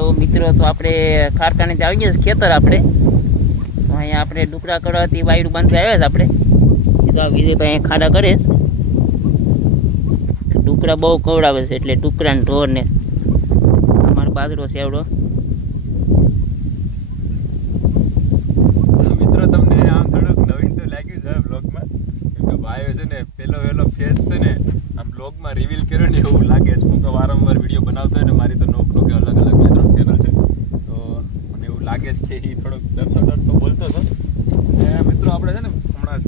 હાલો મિત્રો, તો આપણે કારખાનેથી આવી ગયા ખેતર આપણે તો અહીંયા આપણે ડુકરા કરવાથી વાયરું બાંધવા આવ્યા છે આપણે. તો વિજયભાઈ ખાડા કરે ડુકરા બહુ કવડાવે છે એટલે ડુકરાને ઢોરને અમારો બાજરો સેવડો. મિત્રો તમને આમ થોડુંક નવીન તો લાગ્યું છે બ્લોગમાં, કેમ કે ભાઈઓ છે ને પહેલો ફેસ છે ને આમ બ્લોગમાં રિવીલ કર્યો ને એવું લાગે છે. હું તો વારંવાર વિડીયો બનાવતો હોય ને મારી તો નોક નોકે અલગ અલગ 2-3 ચેનલ છે, તો મને એવું લાગે છે કે એ થોડોક ડરતો બોલતો હતો. અને મિત્રો આપણે છે ને હમણાં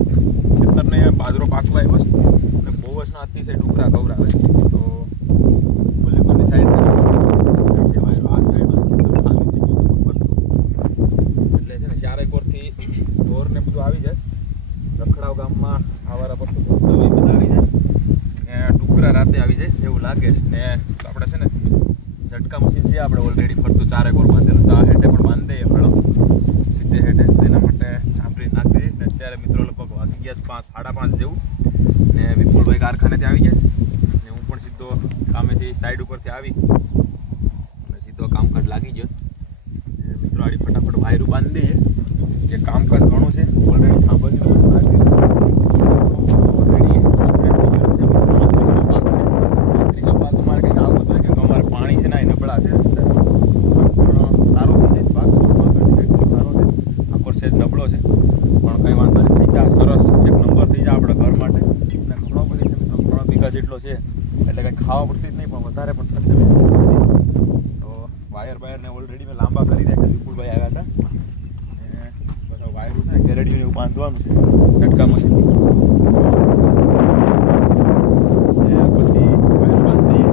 ખેતરને બાજરો પાકવા આવ્યો છે અને બહુ જ અતિશય ડુકરા ખવડાવે તો કોલીપુરની સાઈડ આ સાઈડ ખાલી થઈ ગયું એટલે છે ને ચારે કોરથી ઢોર ને બધું આવી જાય. રખડાવ ગામમાં આવારા પડતું બધા આવી જાય ને ડુકરા રાતે આવી જાય એવું લાગે છે. ને આપણે છે ને ઝટકા મશીન છે આપણે ઓલરેડી ફરતું ચારે કોર બાંધેલું, તો આ હેઠે પણ બાંધી દઈએ ફળો સીધે હેઠે. એના માટે સાંભળી નાખી દઈશ ને અત્યારે મિત્રો લગભગ વાગી ગયા 5-5:30 જેવું ને વિપુલભાઈ કારખાનેથી આવી ગયા ને હું પણ સીધો કામેથી સાઈડ ઉપરથી આવી અને સીધો કામકાજ લાગી ગયો. મિત્રો આડી ફટાફટ વાયરું બાંધી દઈએ કે કામકાજ ઘણું છે ઓલરેડી. આ બધું ત્રીજો પાક અમારે કંઈક આવું છે કે અમારે પાણી છે ને એ નબળા છે, સારો થઈ જાય પાક સારો છે. આખો સેજ નબળો છે પણ કંઈ વાંધો નહીં, થઈ જાય સરસ એક નંબર થઈ જાય આપણા ઘર માટે. અને ઘણો બધી છે મિત્રો, 3 વીઘા જેટલો છે એટલે કંઈ ખાવા પડતી જ નહીં પણ વધારે પણ થશે. તો વાયરને ઓલરેડી મેં લાંબા કરી રાખ્યા, વિપુલભાઈ આવ્યા હતા અને બધા વાયરું છે ને ગેરડીયું એવું બાંધવાનું છે ઝટકા મશીન પછી વાયર બાંધી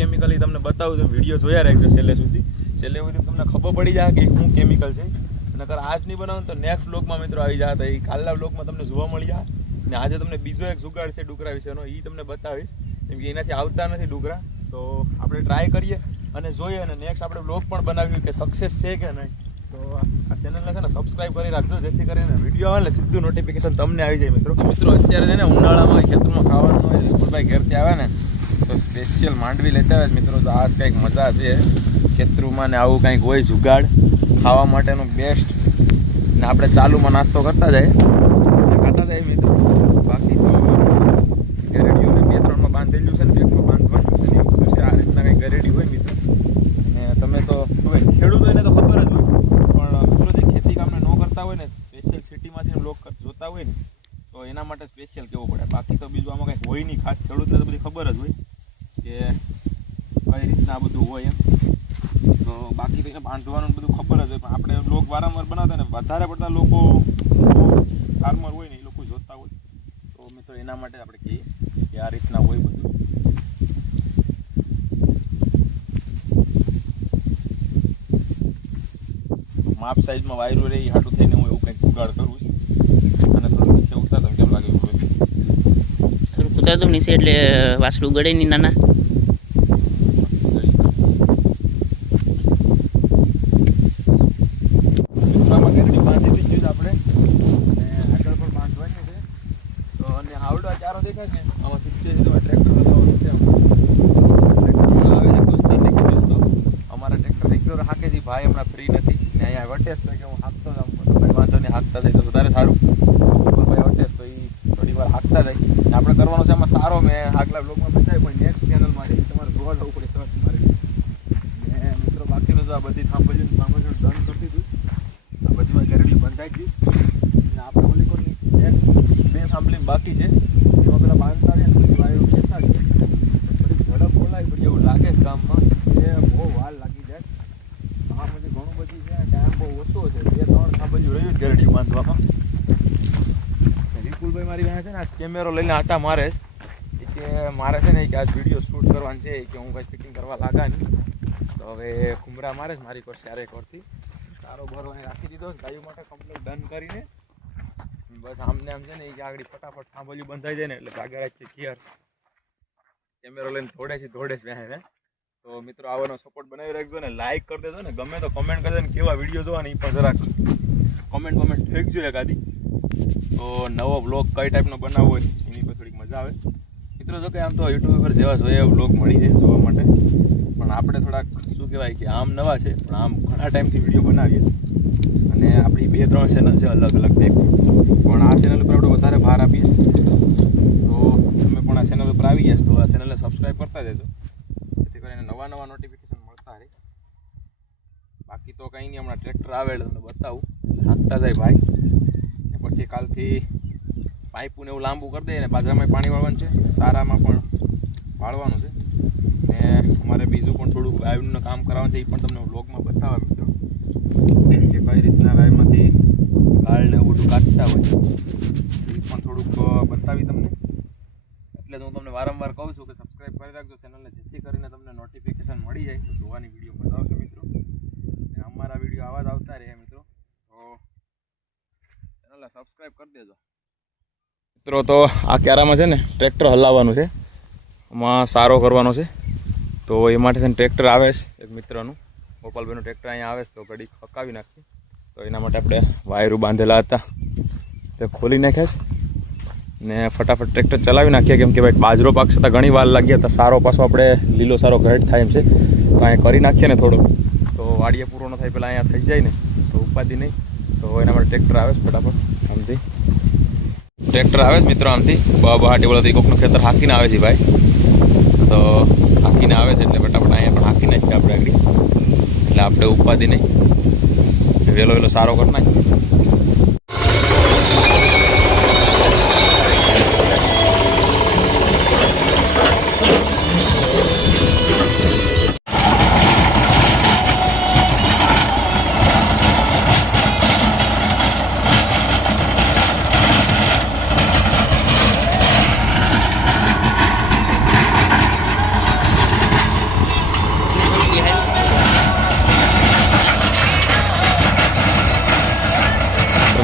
કેમિકલ તમને બતાવું તો વિડીયો જોયા રહેજો છેલ્લે સુધી તમને ખબર પડી જાય કે શું કેમિકલ છે. નકર આજ નહીં બનાવું તો નેક્સ્ટ વ્લોગમાં મિત્રો આવી જાય તો એ કાલના વ્લોગમાં તમને જોવા મળી જાય. ને આજે તમને બીજો એક જુગાડ છે ડુકરા વિશેનો, એ તમને બતાવીશ કેમ કે એનાથી આવતા નથી ડુકરા. તો આપણે ટ્રાય કરીએ અને જોઈએ અને નેક્સ્ટ આપણે વ્લોગ પણ બનાવ્યું કે સક્સેસ છે કે નહીં. તો આ ચેનલને છે ને સબસ્ક્રાઈબ કરી રાખજો જેથી કરીને વિડીયો આવે ને સીધું નોટિફિકેશન તમને આવી જાય. મિત્રો અત્યારે છે ને ઉનાળામાં ખેતરમાં ખાવાનું હોય વિપુલભાઈ ઘેરથી આવે ને તો સ્પેશિયલ માંડવી લેતા હોય મિત્રો, તો આ કંઈક મજા છે ખેતરુમાં ને આવું કંઈક હોય જુગાડ ખાવા માટેનું બેસ્ટ. ને આપણે ચાલુમાં નાસ્તો કરતા જાય ખાતા જાય મિત્રો. બાકી તો ગરેડીઓને 2-3માં બાંધેલું છે ને 1માં બાંધવાનું છે ને એવું બધું છે. આ રીતના કંઈક ગરેડી હોય મિત્રો. ને તમે તો ખેડૂતોને તો ખબર જ હોય પણ મિત્રો જે ખેતી કામને ન કરતા હોય ને સ્પેશિયલ સિટીમાંથી લોક જોતા હોય ને તો એના માટે સ્પેશિયલ કહેવું પડે. બાકી તો બીજું આમાં કંઈક હોય નહીં ખાસ, ખેડૂતને તો બધી ખબર જ હોય કે કઈ રીતના આ બધું હોય એમ. તો બાકી તો એને બાંધવાનું બધું ખબર જ હોય પણ આપણે લોક વારંવાર બનાવતા ને વધારે પડતા લોકો ફાર્મર હોય ને એ લોકો જોતા હોય તો મિત્રો એના માટે આપણે કહીએ કે આ રીતના હોય બધું. માપ સાઈઝમાં વાયરું રહે એ હાટું થઈને હું એવું કંઈક જુગાડ કરું છું. અને થોડું નીચે ઉતારતા કેમ લાગે થોડુંક ઉતારતો નીચે એટલે વાસળું ગળે નહીં નાના. મિત્રોમાં ગેરડી બાંધી દીધી છે આપણે અને આગળ પણ બાંધવાની છે. તો અને આવડો ચારો દેખાય છે આમાં સીધે સીધો ટ્રેક્ટર બતાવવાનું છે. ટ્રેક્ટર આવે છે દોસ્તારને કીધું તો અમારા ટ્રેક્ટર હાકે છે ભાઈ હમણાં ફ્રી નથી ને અહીંયા વટેશ તો કે હું હાંકતો જાઉં ભાઈ વાંધો નહીં હાંકતા જાય તો વધારે સારું. ભાઈ વટેશ તો એ થોડી વાર હાંકતા જાય ને આપણે કરવાનો છે એમાં સારો. મેં આગલા બ્લોગમાં બતાવ્યું પણ નેક્સ્ટ ચેનલમાં રહી તમારે જોવા જવું પડે સર્ચ મારી. ને મિત્રો બાકીનું તો આ બધી થાંભલીઓ ડન કરી દીધું. આ બધીમાં ગેરડી બંધાઈ ગઈ ને આપણે ઓલી કોની નેક્સ્ટ 2 થાંભલી બાકી છે એમાં પેલા બાંધતા ને પછી વાયરો ખેંચતા છે. થોડી ઝડપ બોલાય પડી એવું લાગે છે ગામમાં એ બહુ વાર લાગી જાય. આ બધી ઘણું બધી છે ટાઈમ બહુ ઓછો છે. 2-3 થાંભલીઓ રહ્યું ગેરડી બાંધવામાં. વિપુલભાઈ મારી પાસે છે ને કેમેરો લઈને આટા મારે છે કે મારે છે ને કે આજ વિડીયો શૂટ કરવાનું છે કે હું કંઈ ફિટિંગ કરવા લાગા નહીં. તો હવે કુમરા મારે છે મારી કોઈ ચારે કોરથી સારો ભરો અહીં રાખી દીધો ગાયો માટે કમ્પ્લીટ ડન કરીને બસ આમને આમ છે ને કે આગળ ફટાફટ થાંભલ્યું બંધાઈ જાય ને એટલે આગળ છે ક્લિયર કેમેરો લઈને દોડે છે વ્યાહે. તો મિત્રો આવવાનો સપોર્ટ બનાવી રાખજો ને લાઈક કરી દેજો ને ગમે તો કમેન્ટ કરી દે ને કેવા વિડીયો જોવા ને એ પણ જરાક કમેન્ટ ફેંકજો એકાદી. તો નવો બ્લોગ કઈ ટાઈપનો બનાવવો હોય એની પર થોડીક મજા આવે મિત્રો. જો કે આમ તો યુટ્યુબ પર જેવા જોઈએ એવા બ્લોગ મળી જાય જોવા માટે પણ આપણે થોડાક શું કહેવાય કે આમ નવા છે પણ આમ ઘણા ટાઈમથી વિડીયો બનાવીએ અને આપણી 2-3 ચેનલ છે અલગ અલગ ટાઈપની પણ આ ચેનલ ઉપર આપણે વધારે ભાર આપીએ. તો તમે પણ આ ચેનલ ઉપર આવી ગયા તો આ ચેનલને સબસ્ક્રાઈબ કરતા જજો જેથી કરીને નવા નોટિફિકેશન મળતા રહે. બાકી તો કંઈ નહીં, હમણાં ટ્રેક્ટર આવે એટલે તમને બતાવું હાંકતા જાય ભાઈ ને પછી કાલથી પાઇપું ને એવું લાંબુ કરી દઈએ ને બાજરામાં પાણી વાળવાનું છે સારામાં પણ વાળવાનું છે ને અમારે બીજું પણ થોડુંક વાયુનું કામ કરાવવાનું છે એ પણ તમને વ્લોગમાં બતાવવા મિત્રો કે કઈ રીતના વાયુમાંથી ગાળ ને એવું બધું કાઢતા હોય એ પણ થોડુંક બતાવી તમને. એટલે હું તમને વારંવાર કહું છું કે સબસ્ક્રાઈબ કરી રાખજો ચેનલને જેથી કરીને તમને નોટિફિકેશન મળી જાય તો જોવાની વિડીયો બતાવશો મિત્રો. અને અમારા વિડીયો આવા જ આવતા રહે મિત્રો તો ચેનલને સબસ્ક્રાઈબ કરી દેજો મિત્રો. તો આ ક્યારામાં છે ને ટ્રેક્ટર હલાવવાનું છે એમાં સારો કરવાનો છે તો એ માટે છે ને ટ્રેક્ટર આવે છે એક મિત્રનું ગોપાલભાઈનું ટ્રેક્ટર અહીંયા આવે છે તો ઘડી હકાવી નાખીએ. તો એના માટે આપણે વાયરું બાંધેલા હતા તે ખોલી નાખ્યા છે ને ફટાફટ ટ્રેક્ટર ચલાવી નાખીએ કેમ કે ભાઈ બાજરો પાક છતાં ઘણી વાર લાગી હતા સારો પાછો આપણે લીલો સારો ઘેટ થાય એમ છે તો અહીંયા કરી નાખીએ ને થોડુંક તો વાડીએ પૂરો ન થાય પહેલાં અહીંયા થઈ જાય ને તો ઉપાધિ નહીં. તો એના માટે ટ્રેક્ટર આવે છે ફટાફટ આમથી ટ્રેક્ટર આવે છે મિત્રો આમથી બહાટી બોલાથી કોકનું ખેતર હાંકીને આવે છે ભાઈ તો હાંકીને આવે છે એટલે ફટાફટ અહીંયા પણ હાંકી નાખીએ આપણે આગળ એટલે આપણે ઉપાધિ નહીં વહેલો સારો કરી નાખીએ.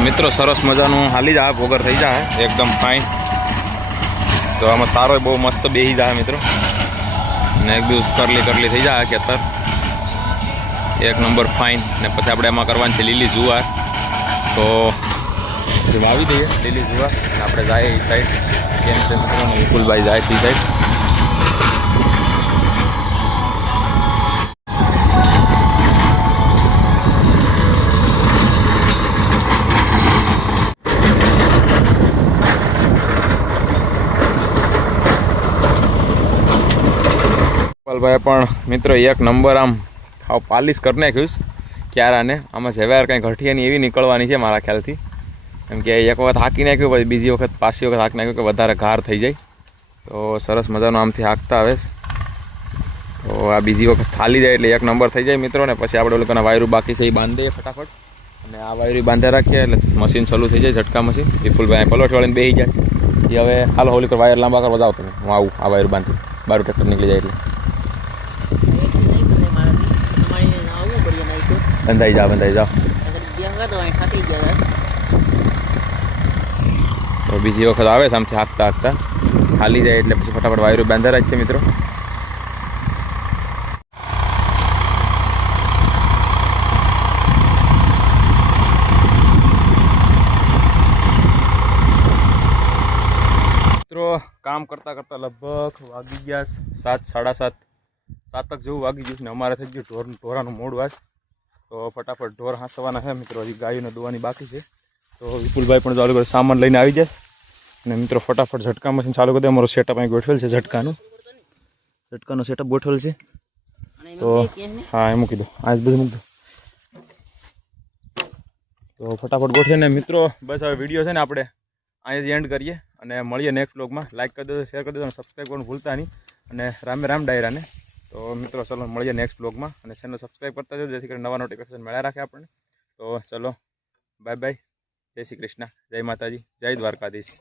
મિત્રો સરસ મજાનું હાલી જાય ભોગર થઈ જાય એકદમ ફાઇન. તો આમાં સારો બહુ મસ્ત બેસી જાય મિત્રો ને એક દિવસ કરલી થઈ જાય ખેતર એક નંબર ફાઇન. ને પછી આપણે એમાં કરવાની છે લીલી જુવાર તો પછી વાવી દઈએ લીલી જુવાર ને આપણે જાય એ સાઈડ કેમ કરવાનું વિપુલભાઈ જાય છે એ સાઈડ. ભાઈ પણ મિત્રો એક નંબર આમ હાવ પાલિશ કરી નાખ્યું ક્યારાને આમાં ઝેવાર કંઈ ઘટિયાની એવી નીકળવાની છે મારા ખ્યાલથી કેમ કે એક વખત હાંકી નાખ્યું પછી બીજી વખત પાછી વખત હાંકી નાખ્યું કે વધારે ઘાર થઈ જાય તો સરસ મજાનું આમથી હાંકતા આવે તો આ બીજી વખત થાલી જાય એટલે એક નંબર થઈ જાય મિત્રો. ને પછી આપણે લોકોના વાયરું બાકી છે એ બાંધી દઈએ ફટાફટ અને આ વાયરું બાંધ્યા રાખીએ એટલે મશીન ચાલુ થઈ જાય ઝટકા મશીન વિપુલભાઈ પલોઠ વાળીને બેસી જાય એ હવે હાલ હોલી પર વાયર લાંબા કરવા જાવ તમે હું આવું આ વાયરું બાંધી બારું ટ્રેક્ટર નીકળી જાય એટલે બંધાઈ જાઓ તો બીજી વખત આવે સામથી હાંકતા ખાલી જાય એટલે પછી ફટાફટ વાયરું બાંધા રાખે છે મિત્રો. મિત્રો કામ કરતાં લગભગ વાગી ગયા 7-7:30 જેવું વાગી ગયું ને અમારે થઈ ગયું ઢોરાનું મોડું આજ તો ફટાફટ ઢોર હાંસવાના છે મિત્રો. હજી ગાયોને દોવાની બાકી છે તો વિપુલભાઈ પણ ચાલુ કરે સામાન લઈને આવી જાય અને મિત્રો ફટાફટ ઝટકા મશીન ચાલુ કરી દે. અમારો સેટઅપ અહીં ગોઠવેલ છે ઝટકાનો સેટઅપ ગોઠવેલ છે તો હા એ મૂકી દો આજ બધું મૂકી દો તો ફટાફટ ગોઠવીને મિત્રો બસ હવે વિડીયો છે ને આપણે અહીંયા જ એન્ડ કરીએ અને મળીએ નેક્સ્ટ વ્લોગમાં. લાઈક કરી દેજો, શેર કરી દેજો અને સબસ્ક્રાઈબ કરવાનું ભૂલતા નહીં અને રામ ડાયરાને. તો મિત્રો ચલો મળીએ નેક્સ્ટ વ્લોગમાં અને ચેનલ સબસ્ક્રાઈબ કરતા જાઓ જેથી કરીને નવા નોટિફિકેશન મળ્યા રાખે આપણને. તો ચલો બાય જય શ્રી કૃષ્ણ, જય માતાજી, જય દ્વારકાધીશ.